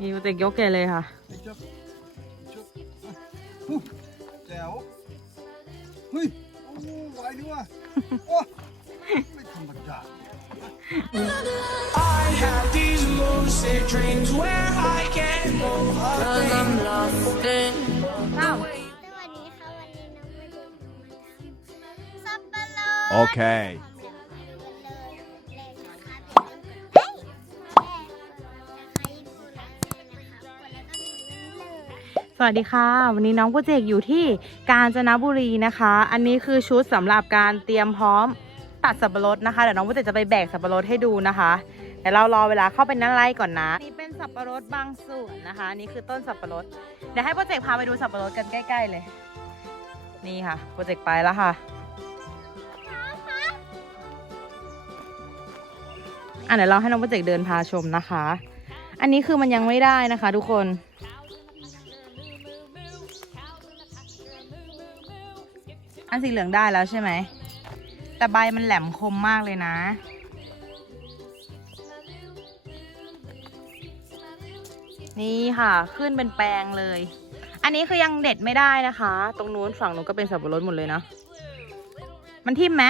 นี่โปรเจกต์ยกใหญ่เลยค่ะชุบชุบอะฮู้แจ๋วเฮ้ยโอ้โหไหวดีว่ะโอ้ไม่ธรรมดา I have these lucid dreams where I can go Cause I'm lost in อ้าวส วัสดีค่ะ วันนี้น้องโปรเจกต์อยู่ที่กาญจนบุรีนะคะ อันนี้คือชุดสำหรับการเตรียมพร้อมตัดสับปะรดนะคะเดี๋ยวน้องโปรเจกต์จะไปแบกสับปะรดให้ดูนะคะเดี๋ยวเรารอเวลาเข้าไปนั่งไล่ก่อนนะนี่เป็นสับปะรดบางส่วนนะคะนนี่คือต้นสับปะรดเดี๋ยวให้โปรเจกต์พาไปดูสับปะรดกันใกล้ ๆ เลย นี่ค่ะโปรเจกต์ไปแล้วค่ะอะเดี๋ยวเราให้น้องโปรเจกต์เดินพาชมนะคะ อันนี้คือมันยังไม่ได้นะคะ ทุกคน อันสีเหลืองได้แล้วใช่ไหม แต่ใบมันแหลมคมมากเลยนะ นี่ค่ะ ขึ้นเป็นแปลงเลย อันนี้คือยังเด็ดไม่ได้นะคะ ตรงนู้นฝั่งนู้นก็เป็นสับปะรดหมดเลยเนาะ มันทิ่มไหม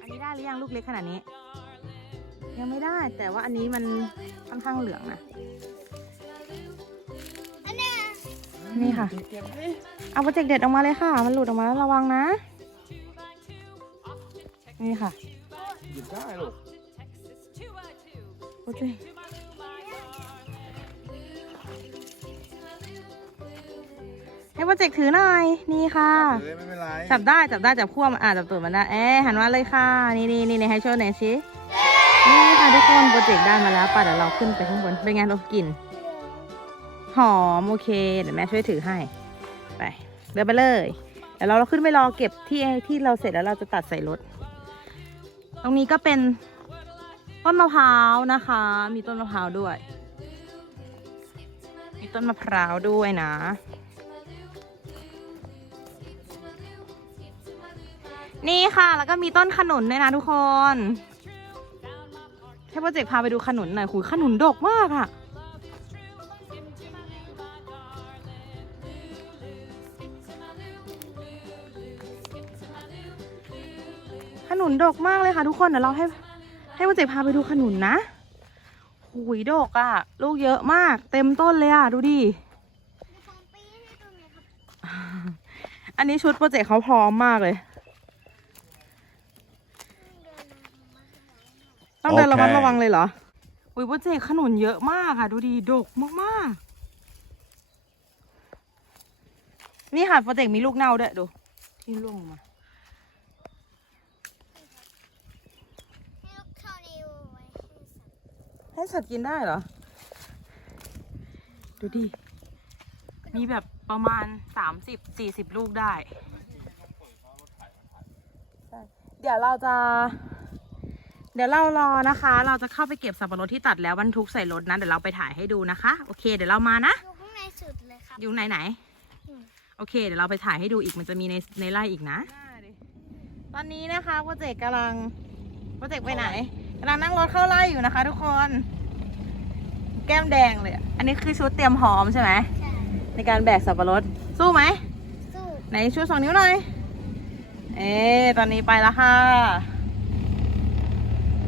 อันนี้ได้หรือยังลูกเล็กขนาดนี้ ยังไม่ได้แต่ว่าอันนี้มันค่อนข้างเหลืองนะ นี่ค่ะ เอาโปรเจกต์เด็ดออกมาเลยค่ะ มันหลุดออกมาแล้วระวังนะ นี่ค่ะหยิบได้ลูกโปรเจกต์ให้โปรเจกต์ถือหน่อย นี่ค่ะ เลยไม่เป็นไรจับได้จับได้จับขั้วมันอ่าจับตูดมันได้เอ๊ะหันมาเลยค่ะนี่นี่นี่นี่ให้โชว์หน่อยสินี่ค่ะทุกคนโปรเจกต์ได้มาแล้วป่ะเดี๋ยวเราขึ้นไปข้างบนเป็นไงรสกลิ่น หอมโอเคเดี๋ยวแม่ช่วยถือให้ไปเดินไปเลยเดี๋ยวเราเราขึ้นไปรอเก็บที่ที่เราเสร็จแล้วเราจะตัดใส่รถ ตรงนี้ก็เป็นต้นมะพร้าวนะคะ มีต้นมะพร้าวด้วย มีต้นมะพร้าวด้วยนะ นี่ค่ะแล้วก็มีต้นขนุนด้วยนะทุกคนให้โปรเจกต์พาไปดูขนุนหน่อยคุยขนุนดกมากอะข นุนดกมากเลยค่ะ ทุกคนเดี๋ยวเราให้ให้โปรเจพาไปดูขนุนนะหุยดกอะลูกเยอะมาก เต็มต้นเลยอะดูดิสองปีให้ตรงนี้ครับอันนี้ชุดโปรเจกต์เขาพร้อมมากเลย ต้องเดินระมัดระวังเลยเหรออุ้ยโปรเจกต์ขนุนเยอะมากค่ะ ดูดีดกมากๆ นี่ค่ะโปรเจกต์มีลูกเน่าด้วยดู ที่ร่วงลงมา ให้ลูกเท่านี้ไว้ ให้สัตว์ให้สัตว์กินได้เหรอ ดูดิ มีแบบประมาณสามสิบสี่สิบลูกได้ใช่เดี๋ยวเราจะ เดี๋ยวเรารอนะคะ เราจะเข้าไปเก็บสับปะรดที่ตัดแล้วบรรทุกใส่รถนะ เดี๋ยวเราไปถ่ายให้ดูนะคะ โอเค เดี๋ยวเรามานะ อยู่ข้างในสุดเลยครับ อยู่ไหนไหนอืมโอเค เดี๋ยวเราไปถ่ายให้ดูอีก มันจะมีในในไร่อีกนะ ตอนนี้นะคะโปรเจกต์กำลังโปรเจกต์ไปไหน กำลังนั่งรถเข้าไร่อยู่นะคะ ทุกคน แก้มแดงเลยอะอันนี้คือชุดเตรียมพร้อมใช่ไหม ใช่ ในการแบกสับปะรด สู้ไหม สู้ ไหนชูสองนิ้วหน่อย เอ๊ะตอนนี้ไปแล้วค่ะ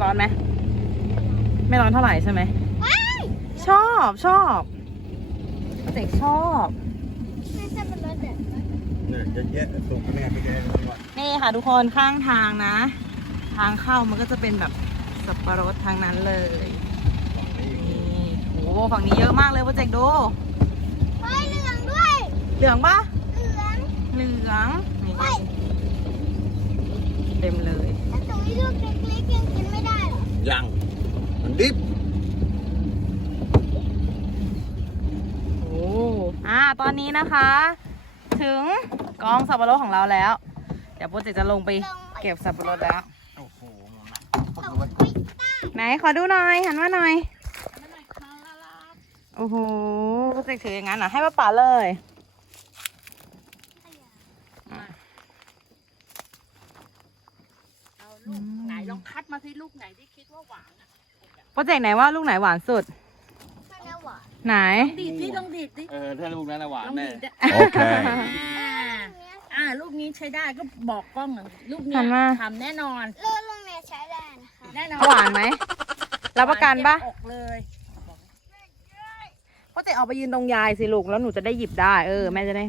ร้อนไหม ไม่ร้อนเท่าไหร่ใช่ไหมว้ายชอบชอบเด็กชอบไม่สับปะรดเด็ดเนี่ยเยอะแยะส่งแม่ไปแกเลยว่ะนี่ค่ะทุกคนข้างทางนะ ทางเข้ามันก็จะเป็นแบบ สับปะรดทางนั้นเลยฝั่งนี้อีกนี่โอ้โหฝั่งนี้เยอะมากเลยโปรเจกต์ดูว้ายเหลืองด้วย เหลืองปะเหลืองเหลืองนี่ว้ายเต็มเลยแล้วตรงนี้ลูกเล็กๆยังกินไม่ได้เหรอ ยัง มันดิบโอ้อ่าตอนนี้นะคะ ถึงกองสับปะรดของเราแล้ว เดี๋ยวโปรเจกต์จะลงไปเก็บสับปะรดแล้ว โอ้โหหมดละ ตกวิตต้า ไหนขอดูหน่อยหันมาหน่อย โอ้โหโปรเจกต์ถืออย่างนั้นเหรอให้ป้าป๋าเลยเอาลูกไหนลองคัดมาสิลูกไหนที่คิดว่าหวานอะโปรเจกต์ไหนว่าลูกไหนหวานสุดข้างในหวานไหน ดีดที่ต้องดีดดิเออถ้าลูกนั้นน่ะหวานต้องแน่ดีดดิ Okay. อ่าอ่าลูกนี้ใช้ได้ก็บอกกล้องหน่อยลูกหัเนี้ยนมา ทำแน่นอน ลูก แน่นอนหวานไหมรับประกันปะ หวาเจ็บอกเลยก็จะเอาไปยืนตรงยายสิลูกแล้วหนูจะได้หยิบได้ เออ แม่จะได้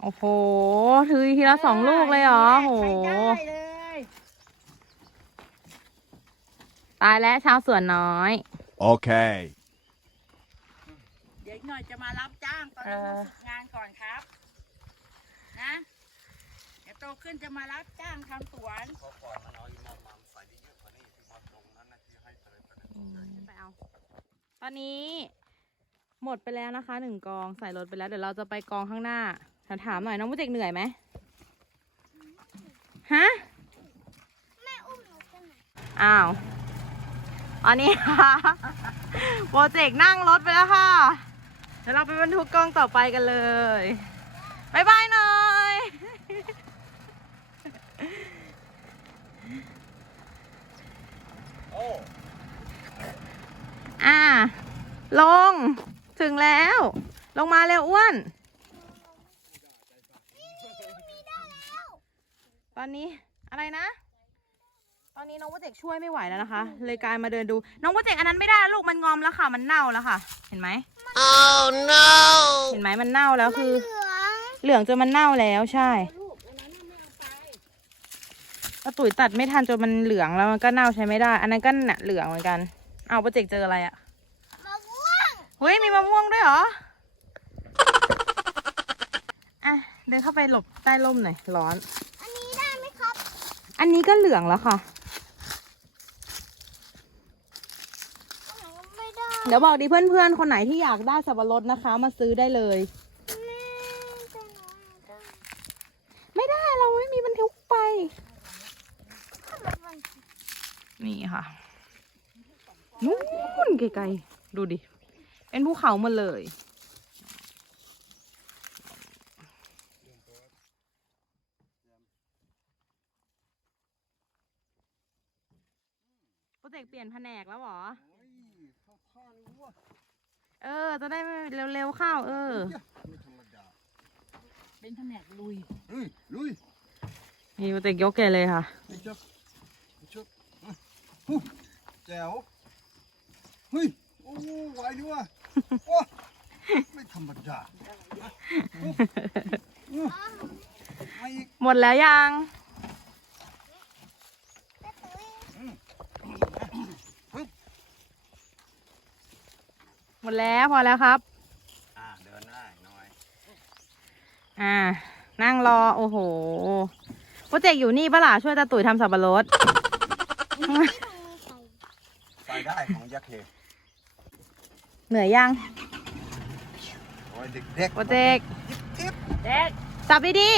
โอ้โห ถือทีละสองลูกเลยเหรอโหใช้ได้เลยตายแล้วชาวสวนน้อย Okay. เดี๋ยวอีกหน่อยจะมารับจ้างตอนเอนี้อมาฝึกงานก่อนครับนะเดี๋ยวโตขึ้นจะมารับจ้างทำสวนไปเอา ตอนนี้ หมดไปแล้วนะคะหนึ่งกองใส่รถไปแล้วเดี๋ยวเราจะไปกองข้างหน้าถามถามหน่อยน้องมุจิกเหนื่อยไหมฮะแม่อุ้มหนูขึ้นหน่อยอ้าวตอนนี้ค่ะโปรเจกต์นั่งรถไปแล้วค่ะเดี๋ยวเราไปบรรทุกกล้องต่อไปกันเลยบายบายหน่อย โอ้อ่า ลง ถึงแล้ว ลงมาเร็วอ้วน ตอนนี้อะไรนะ ตอนนี้น้องโปรเจกต์ช่วยไม่ไหวแล้วนะคะ เลยกลายมาเดินดู น้องโปรเจกต์อันนั้นไม่ได้แล้วลูกมันงอมแล้วค่ะ มันเน่าแล้วค่ะ เห็นไหม Oh no! เห็นไหมมันเน่าแล้วคือ เหลืองเหลืองจนมันเน่าแล้วใช่ ก็ตุ๋ยตัดไม่ทันจนมันเหลืองแล้วมันก็เน่าใช้ไม่ได้ อันนั้นก็น่ะเหลืองเหมือนกัน เอาโปรเจกต์เจออะไรอะมะม่วงเฮ้ยมีมะม่วงด้วยเหรอ อะเดินเข้าไปหลบใต้ร่มหน่อยร้อน อันนี้ได้ไหมครับ อันนี้ก็เหลืองแล้วค่ะหนูไม่ได้เดี๋ยวบอกดิเพื่อนๆ คนไหนที่อยากได้สับปะรดนะคะ มาซื้อได้เลย แม่แต่หนูอยากได้ไม่ได้เราไม่มีบรรทุกไปขับรถมัน นี่ค่ะ นู่นไกลๆ ดูดิ เป็นภูเขาหมดเลย โปรเจกต์เปลี่ยนแผนกแล้วเหรอยเข้าท่าเลยวะเออ จะได้เร็วๆเข้า เออไม่ธรรมดาเป็นแผนกลุยเฮ้ยลุย นี่โปรเจกต์ยกแกเลยค่ะ ไอ้เจ้าไอ้เจ้าอะฮู้ แจ๋วเฮ้ยโอ้ไหวดีว่ะโอ้ไม่ธรรมดาฮู้ฮู้มาอีกหมดแล้วยังแต่ตุ้ยหมดแล้วพอแล้วครับ อ่าเดินได้หน่อย อ่า นั่งรอ โอ้โห โปรเจกต์อยู่นี่ปะล่ะช่วยตาตุ๋ยทำสับปะรด ที่ตรงนี้ใส่ ใส่ได้ของยักษ์เฮ เหนื่อยยังโอ้ยเด็กๆโปรเจกต์จิ๊บเด็กจับดี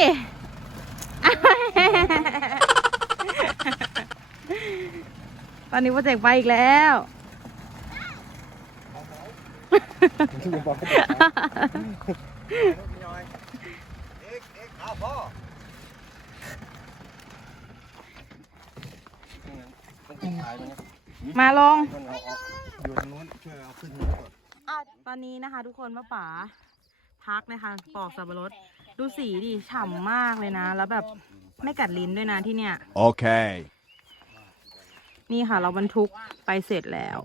ๆตอนนี้โปรเจกต์ไปอีกแล้วที่บอกให้เด็กน้อยเอ็กเอ็กเอาพ่อต้องกินขายมันนะมาลงมันเอาออกอยู่ทางนู้นช่วยเอาขึ้นมาก่อน ตอนนี้นะคะทุกคนมาป๋าพักนะคะปอกสับปะรด ดูสีดิฉ่ำมากเลยนะ แล้วแบบไม่กัดลิ้นด้วยนะที่เนี่ย Okay. นี่ค่ะ เราบรรทุกไปเสร็จแล้ว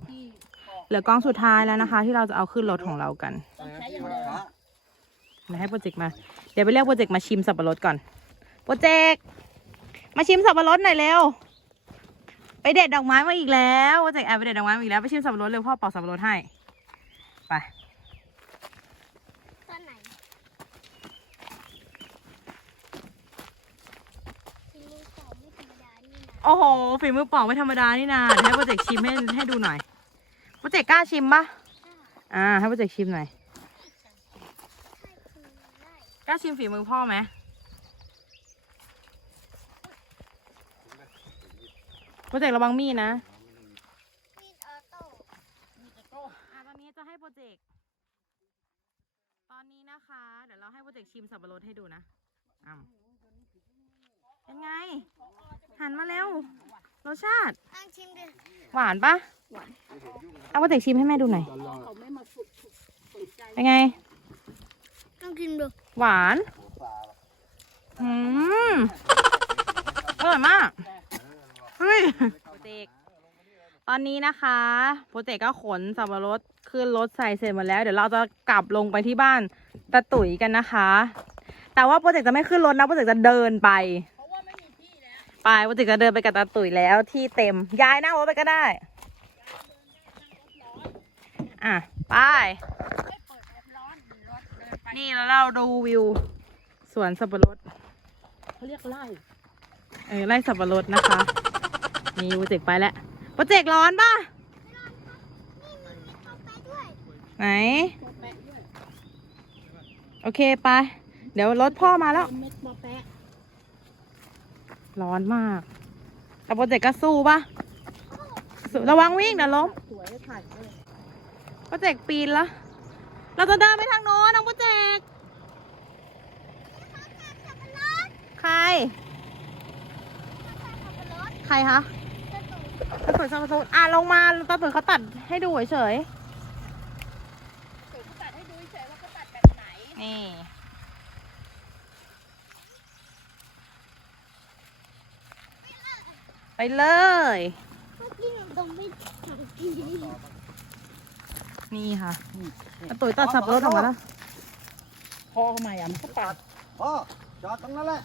เหลือกล้องสุดท้ายแล้วนะคะ ที่เราจะเอาขึ้นรถของเรากันต้องใช้อย่างเดียวเดี๋ยวให้โปรเจกต์มา เดี๋ยวไปเรียกโปรเจกต์มาชิมสับปะรดก่อน โปรเจกต์มาชิมสับปะรดหน่อยเร็ว ไปเด็ดดอกไม้มาอีกแล้ว โปรเจกต์แอบไปเด็ดดอกไม้มาอีกแล้ว ไปชิมสับปะรดเร็วพ่อปอกสับปะรดให้ ไปตอนไหนทีนี้ของไม่ธรรมดานี่นะโอ้โหฝีมือปอกไม่ธรรมดานี่นาเดี๋ยวให้โปรเจกต์ชิมให้ให้ดูหน่อยโปรเจกต์กล้าชิมปะอ่าให้โปรเจกต์ชิมหน่อยให้คุณได้กล้าชิมฝีมือพ่อไหมโปรเจกต์ระวังมีดนะ มีดออโต้ อะตอ นนี้จะให้โปรเจกต์ตอนนี้นะคะ เดี๋ยวเราให้โปรเจกต์ชิมสับปะรดให้ดูนะอ้ำเป็นไง หันมาเร็วรสชาติ ลองชิมดูหวานปะเอาโปรเจกต์ชิมให้แม่ดูหน่อยเขาไม่มาฝึกฝึกใจเป็นไง ลองชิมดูหวานอืมอร่อยมากเฮ้ยโปรเจกต์ตอนนี้นะคะ โปรเจกต์ก็ขนสับปะรด ขึ้นรถใส่เสร็จหมดแล้ว เดี๋ยวเราจะกลับลงไปที่บ้านตะตุ๋ยกันนะคะ แต่ว่าโปรเจกต์จะไม่ขึ้นรถนะโปรเจกต์จะเดินไปเพราะว่าไม่มีที่แล้วไปโปรเจกต์จะเดินไปกับตาตุ๋ยแล้วที่เต็มย้ายนั่งรถไปก็ได้อะไปไม่เปิดแอร์ร้อนรถเดินไปนี่แล้วเราดูวิวสวนสับปะรดเขาเรียกไล่เออไร่สับปะรดนะคะ นี่โปรเจกต์ไปแล้วโปรเจกต์ร้อนป่ะ นี่มีมีกาแฟด้วย ไหน โอเคไป เดี๋ยวรถพ่อมาแล้ว เม็ดมอแปะร้อนมาก แต่โปรเจกต์ก็สู้ปะสู้ระวังวิ่งเดี๋ยวล้มสวยถ่ายเลยโปรเจกต์ปีนแล้วเราจะเดินไปทางโน้นน้องโปรเจกต์ใคร ใครคะตาตุ๋ยสับปะรดอะลงมาตาตุ๋ยเขาตัดให้ดูเฉยเดี๋ยวเขาตัดให้ดู เฉยๆว่าเขาตัดแบบไหน นี่ ไปเลย เมื่อกี้หนูต้องไปสั่งกินนี่ค่ะอาตุ๋ยตัดสับปะรดออกมาแล้ว พ่อทำไมอะมันก็ตัด พ่อจอดตรงนั้นแหละ